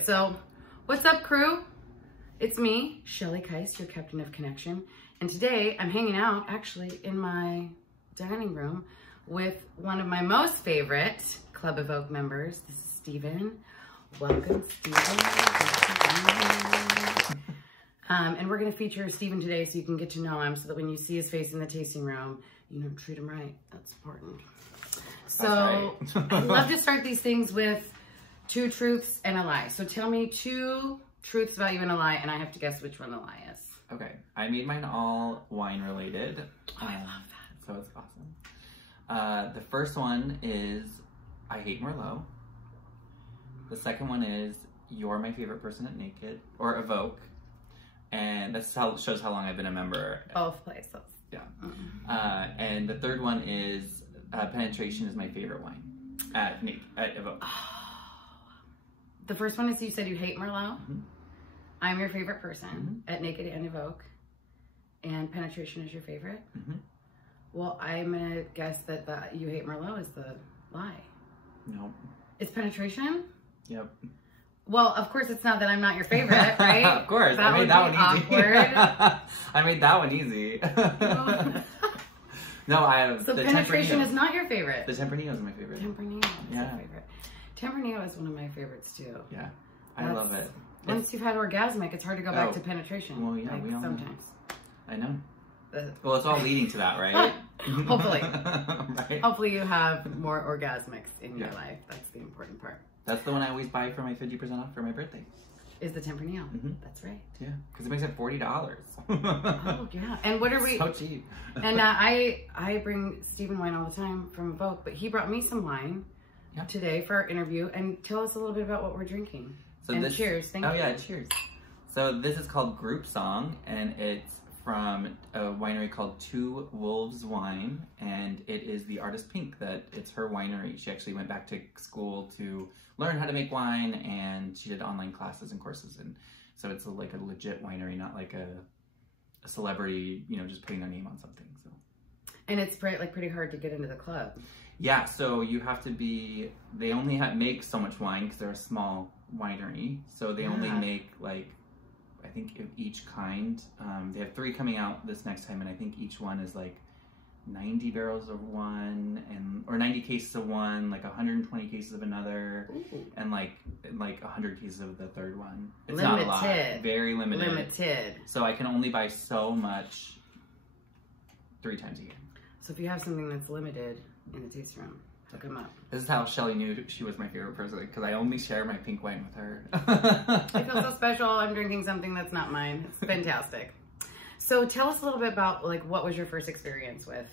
it. So, what's up, crew? It's me, Shelly Keist, your captain of connection. And today I'm hanging out actually in my dining room with one of my most favorite Club Evoke members. This is Steven. Welcome, Steven. And we're going to feature Steven today so you can get to know him so that when you see his face in the tasting room, you know, treat him right. That's important. So right. I love to start these things with 2 truths and a lie. So tell me 2 truths about you and a lie, and I have to guess which one the lie is. Okay. I made mine all wine related. Oh, I love that. So it's awesome. The first one is I hate Merlot. The second one is you're my favorite person at Naked or Evoke. And that shows how long I've been a member. Both places. Yeah. And the third one is Penetration is my favorite wine at Evoke. Oh. The first one is you said you hate Merlot. Mm-hmm. I'm your favorite person at Naked and Evoke. And Penetration is your favorite. Mm-hmm. Well, I'm going to guess that you hate Merlot is the lie. No. It's Penetration? Yep. Well, of course it's not that I'm not your favorite, right? Of course. That I made that one easy. Awkward. I made that one easy. No, I have. So Penetration is not your favorite. The Tempranillo is my favorite. Tempranillo is my favorite. Tempranillo is one of my favorites too. Yeah, I love it. Once you've had orgasmic, it's hard to go back to Penetration. Well, yeah, we all sometimes. I know. Well, it's all leading to that, right? Hopefully. Right. Hopefully you have more orgasmics in your life. That's the important part. That's the one I always buy for my 50% off for my birthday. Is the Tempranillo. That's right. Yeah, because it makes it $40. Oh, yeah. And what are we... So cheap. And I bring Steven wine all the time from Evoke, but he brought me some wine today for our interview. And tell us a little bit about what we're drinking. So and cheers. Thank you. Oh, yeah, cheers. So this is called Group Song, and it's from a winery called Two Wolves Wine, and it is the artist Pink it's her winery. She actually went back to school to learn how to make wine, and she did online classes and courses, and so it's like a legit winery, not like a celebrity, you know, just putting their name on something. So, and it's pretty hard to get into the club. Yeah, so you have to be. They only make so much wine because they're a small winery, so they only make I think each kind, they have 3 coming out this next time, and I think each one is like 90 barrels of one, or 90 cases of one, like 120 cases of another, and like 100 cases of the third one. It's limited. Not a lot. Very limited. Limited. So I can only buy so much 3 times a year. So if you have something that's limited in the taste room, look them up. This is how Shelly knew she was my favorite person, because I only share my pink wine with her. I feel so special. I'm drinking something that's not mine. It's fantastic. So tell us a little bit about what was your first experience with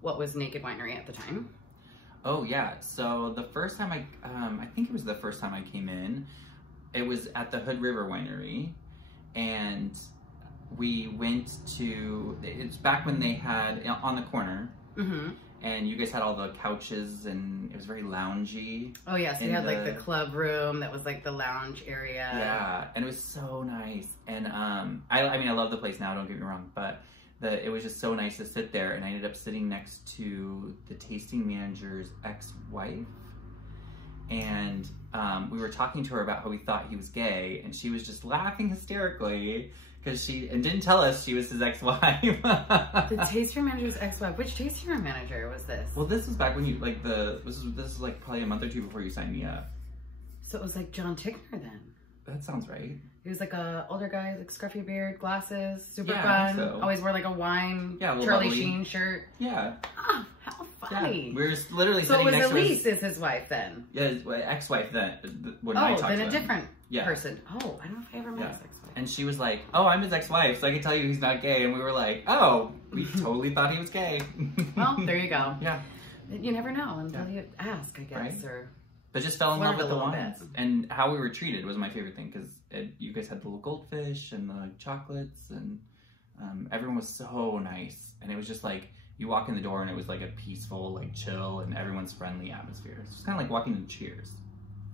what was Naked Winery at the time? Oh yeah, so the first time I think it was the first time I came in, it was at the Hood River Winery, and we went to, it's back when they had, on the corner, and you guys had all the couches, and it was very loungy. Oh yeah, so you had the club room that was like the lounge area. Yeah, and it was so nice. And I mean, I love the place now, don't get me wrong, but it was just so nice to sit there, and I ended up sitting next to the tasting manager's ex-wife. And we were talking to her about how we thought he was gay, and she was just laughing hysterically. Because and didn't tell us she was his ex-wife. The tasting manager's ex-wife. Which tasting room manager was this? Well, this was back when you, this is like probably a month or 2 before you signed me up. So it was like John Tickner then? That sounds right. He was like a older guy, like scruffy beard, glasses, super fun. So. Always wore like a wine, Charlie bubbly. Sheen shirt. Yeah. Ah, how funny. Yeah. We were literally sitting next to Elise is his wife then? Yeah, his ex-wife then. When I talked to him. Oh, then a different person. Oh, I don't know if I ever met his ex-wife. And she was like, oh, I'm his ex-wife, so I can tell you he's not gay. And we were like, oh, we totally thought he was gay. Well, there you go. Yeah. You never know until you ask, I guess. Right? Or but just fell in love with the wines. And how we were treated was my favorite thing, because you guys had the little goldfish and the chocolates, and everyone was so nice. And it was just like, you walk in the door and it was like a peaceful, like chill, and everyone's friendly atmosphere. It's just kind of like walking to Cheers.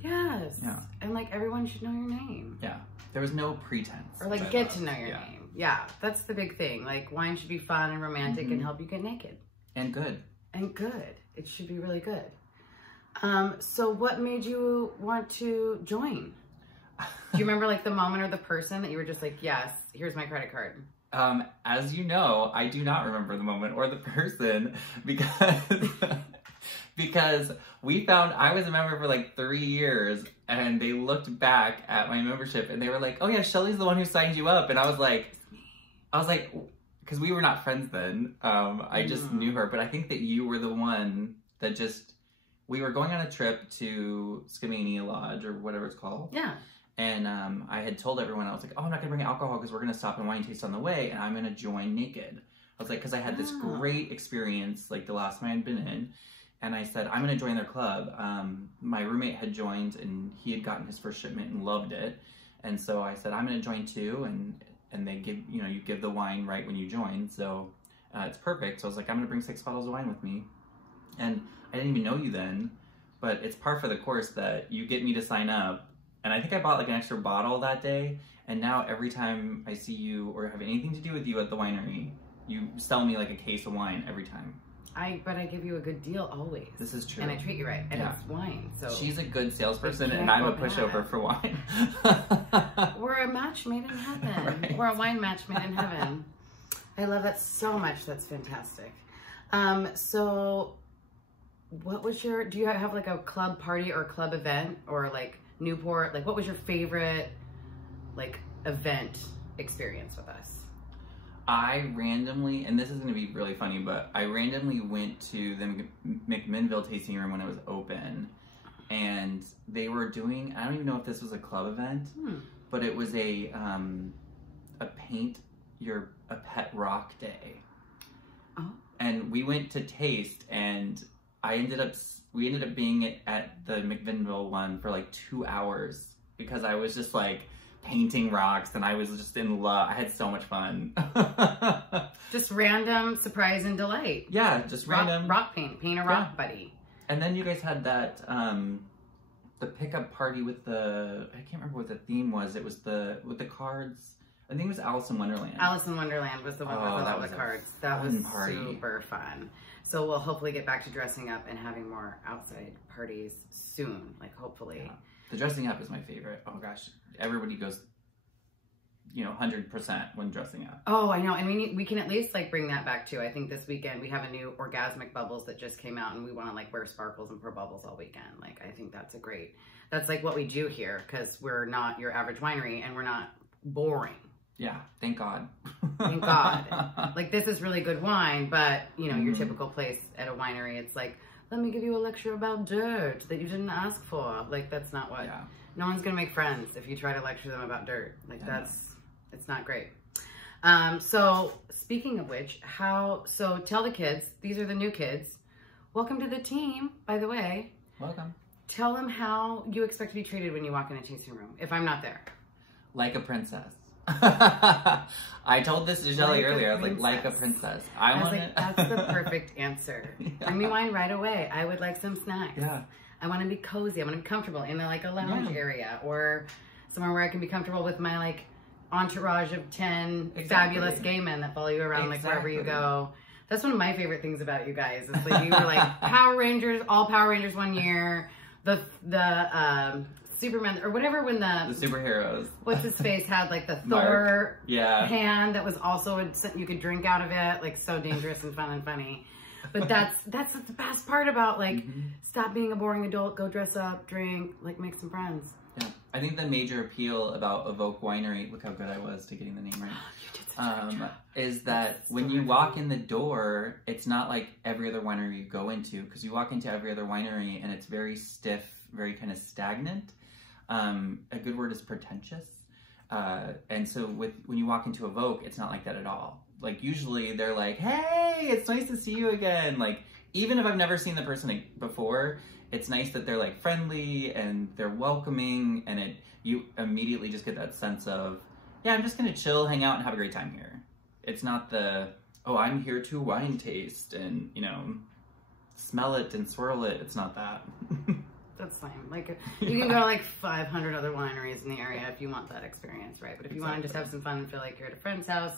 Yes. Yeah. And like everyone should know your name. Yeah. There was no pretense. Or like get to know your name. Yeah. That's the big thing. Like wine should be fun and romantic and help you get naked. And good. And good. It should be really good. So what made you want to join? Do you remember like the moment or the person that you were just like, yes, here's my credit card? As you know, I do not remember the moment or the person because because we found I was a member for like 3 years and they looked back at my membership and they were like, oh yeah, Shelly's the one who signed you up. And I was like, because we were not friends then. I just knew her, but I think that you were the one that just, we were going on a trip to Skamania Lodge or whatever it's called. Yeah. And I had told everyone, I was like, oh, I'm not going to bring alcohol because we're going to stop and wine taste on the way, and I'm going to join naked. I was like, because I had this great experience, like the last one I'd been in, and I said, I'm going to join their club. My roommate had joined, and he had gotten his first shipment and loved it. And so I said, I'm going to join too, and they give, you know, you give the wine right when you join, so it's perfect. So I was like, I'm going to bring 6 bottles of wine with me. And I didn't even know you then, but it's par for the course that you get me to sign up. And I think I bought like an extra bottle that day, and now every time I see you or have anything to do with you at the winery, you sell me like a case of wine every time. But I give you a good deal always. This is true. And I treat you right, and it's wine, so. She's a good salesperson, and I'm a pushover for wine. We're a match made in heaven. Right. We're a wine match made in heaven. I love that so much. That's fantastic. So what was your, do you have like a club party or club event or like Newport? Like what was your favorite like event experience with us? I randomly, and this is going to be really funny, but I randomly went to the McMinnville tasting room when it was open, and they were doing, I don't even know if this was a club event, but it was a paint a pet rock day. Oh. And we went to taste, and we ended up being at the McMinnville one for like 2 hours because I was just like painting rocks and I was just in love. I had so much fun. Just random surprise and delight. Yeah, just random. Rock paint a rock buddy. And then you guys had that, the pickup party with I can't remember what the theme was. It was with the cards. I think it was Alice in Wonderland. Alice in Wonderland was the one with all the cards. That was super fun. So we'll hopefully get back to dressing up and having more outside parties soon, like hopefully. Yeah. The dressing up is my favorite. Oh gosh, everybody goes, 100% when dressing up. Oh, I know, and we can at least like bring that back too. I think this weekend we have a new orgasmic bubbles that just came out, and we want to like wear sparkles and pour bubbles all weekend. Like I think that's that's like what we do here because we're not your average winery and we're not boring. Yeah, thank God. Thank God. Like this is really good wine, but your typical place at a winery, it's like, let me give you a lecture about dirt that you didn't ask for. Like that's not what, no one's gonna make friends if you try to lecture them about dirt. Like it's not great. So speaking of which, so tell the kids, these are the new kids. Welcome to the team, by the way. Welcome. Tell them how you expect to be treated when you walk in a tasting room, if I'm not there. Like a princess. I told this to Shelly earlier. I was like a princess. I was like, that's the perfect answer. Bring me wine right away. I would like some snacks. Yeah. I want to be cozy. I want to be comfortable in like a lounge area or somewhere where I can be comfortable with my like entourage of 10 fabulous gay men that follow you around like wherever you go. That's one of my favorite things about you guys. It's like you were like Power Rangers, all Power Rangers one year. The Superman or whatever when the superheroes. What's his face had like the Thor hand that was also you could drink out of it, like so dangerous and fun and funny. But that's the best part about like stop being a boring adult, go dress up, drink, like make some friends. Yeah, I think the major appeal about Evoke Winery, look how good I was to getting the name right. You did such a good job. Is that when you walk in the door, it's not like every other winery you go into, because you walk into every other winery and it's very stiff, very kind of stagnant. A good word is pretentious. And so when you walk into Evoke, it's not like that at all. Like usually they're like, hey, it's nice to see you again. Like even if I've never seen the person before, it's nice that they're like friendly and they're welcoming, and you immediately just get that sense of, yeah, I'm just gonna chill, hang out, and have a great time here. It's not I'm here to wine taste and, smell it and swirl it. It's not that. That's fine. Like you can go to like 500 other wineries in the area if you want that experience, right? But if you want to just have some fun and feel like you're at a friend's house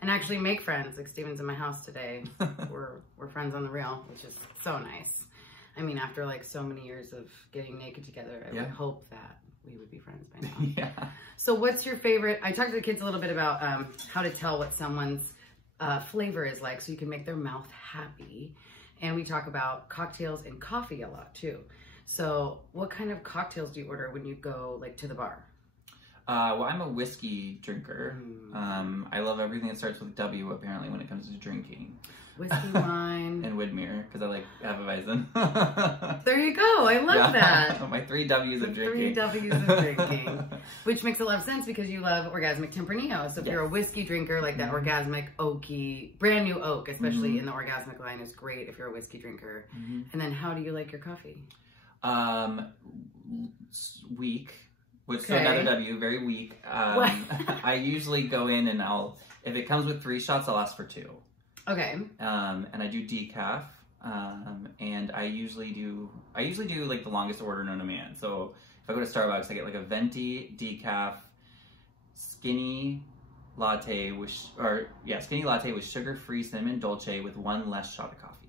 and actually make friends, like Steven's in my house today, we're friends on the real, which is so nice. I mean, after like so many years of getting naked together, I would hope that we would be friends by now. So what's your favorite? I talked to the kids a little bit about how to tell what someone's flavor is like so you can make their mouth happy. And we talk about cocktails and coffee a lot too. So what kind of cocktails do you order when you go like to the bar? Well, I'm a whiskey drinker. I love everything that starts with W, apparently, when it comes to drinking. Whiskey, wine. And Widmer, because I like Hefeweizen. There you go. I love that. My 3 W's of drinking. 3 W's of drinking. Which makes a lot of sense because you love orgasmic Tempranillo. So if you're a whiskey drinker, like that orgasmic oaky, brand new oak, especially in the orgasmic line, is great if you're a whiskey drinker. And then how do you like your coffee? Weak. Which is another W, very weak. I usually go in and if it comes with 3 shots, I'll ask for 2. Okay. And I do decaf. And I usually do like the longest order known to man. So if I go to Starbucks, I get like a venti decaf skinny latte with sugar-free cinnamon dolce with 1 less shot of coffee.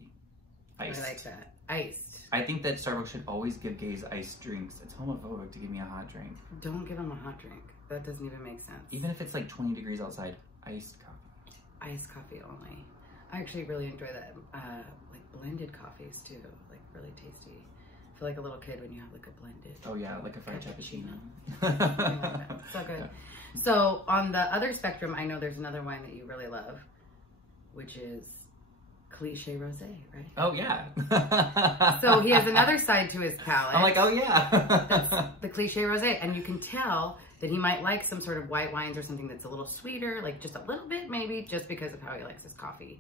Iced. I like that. Iced. I think that Starbucks should always give gays iced drinks. It's homophobic to give me a hot drink. Don't give them a hot drink. That doesn't even make sense. Even if it's like 20 degrees outside, iced coffee. Iced coffee only. I actually really enjoy that, like blended coffees too, like really tasty. I feel like a little kid when you have like a blended. Oh yeah, like a fried cappuccino. So good. Yeah. So on the other spectrum, I know there's another wine that you really love, which is Cliche Rosé, right? Oh yeah. So he has another side to his palate. I'm like, oh yeah. That's the Cliche Rosé, and you can tell that he might like some sort of white wines or something that's a little sweeter, like just a little bit maybe, just because of how he likes his coffee.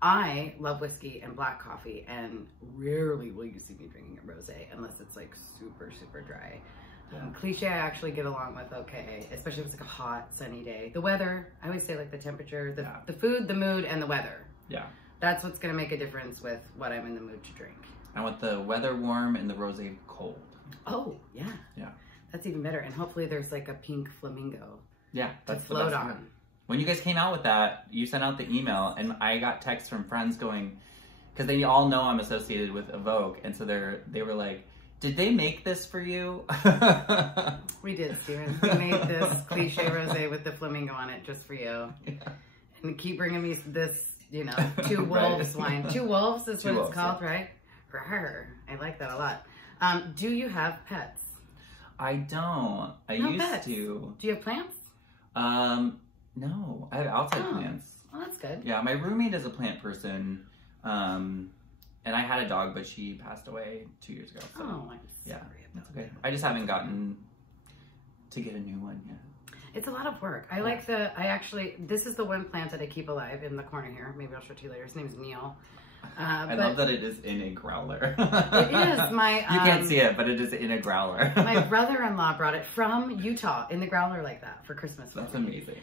I love whiskey and black coffee, and rarely will you see me drinking a rosé unless it's like super, super dry. Cliche I actually get along with okay, especially if it's like a hot, sunny day. The weather, I always say like the temperature, the food, the mood, and the weather. Yeah. That's what's going to make a difference with what I'm in the mood to drink. I want the weather warm and the rosé cold. Oh, yeah. Yeah. That's even better. And hopefully there's like a pink flamingo. Yeah, that's to float on. When you guys came out with that, you sent out the email, and I got texts from friends going, because they all know I'm associated with Evoke, and so they were like, did they make this for you? We did, Steven. We made this Cliche Rosé with the flamingo on it just for you. Yeah. And keep bringing me this, you know, 2 wolves wine. 2 wolves is what it's called, right? Rawr. I like that a lot. Do you have pets? I don't. I used to. Do you have plants? No. I have outside plants. Well, that's good. Yeah, my roommate is a plant person. And I had a dog, but she passed away 2 years ago. So, I'm sorry that's okay. I just haven't gotten to get a new one yet. It's a lot of work. I like this is the one plant that I keep alive in the corner here. Maybe I'll show it to you later. His name's Neil. I love that it is in a growler. It is. You can't see it, but it is in a growler. My brother-in-law brought it from Utah in the growler like that for Christmas. That's amazing.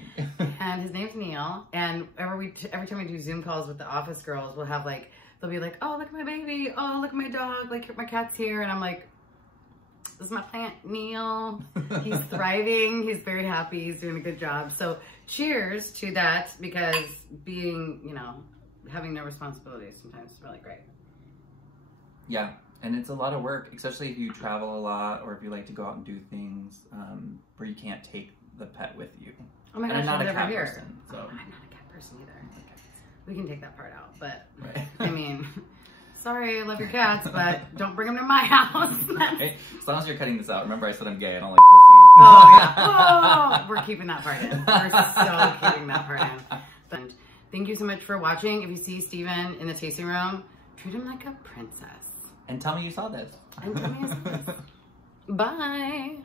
And his name's Neil. And every time we do Zoom calls with the office girls, we'll have like, they'll be like, oh, look at my baby. Oh, look at my dog. Like, my cat's here. And I'm like, this is my plant, Neil. He's thriving. He's very happy. He's doing a good job. So cheers to that, because being, you know, having no responsibilities sometimes is really great. Yeah, and it's a lot of work, especially if you travel a lot or if you like to go out and do things where you can't take the pet with you. Oh my gosh, I'm not a cat here. person. So. I'm not a cat person either. Okay. We can take that part out, but I mean, sorry, I love your cats, but don't bring them to my house. Right. As long as you're cutting this out. Remember I said I'm gay, I don't like pussy. Oh yeah. Oh, we're keeping that part in. We're so keeping that part in. And thank you so much for watching. If you see Steven in the tasting room, treat him like a princess. And tell me you saw this. And tell me you saw this. Bye.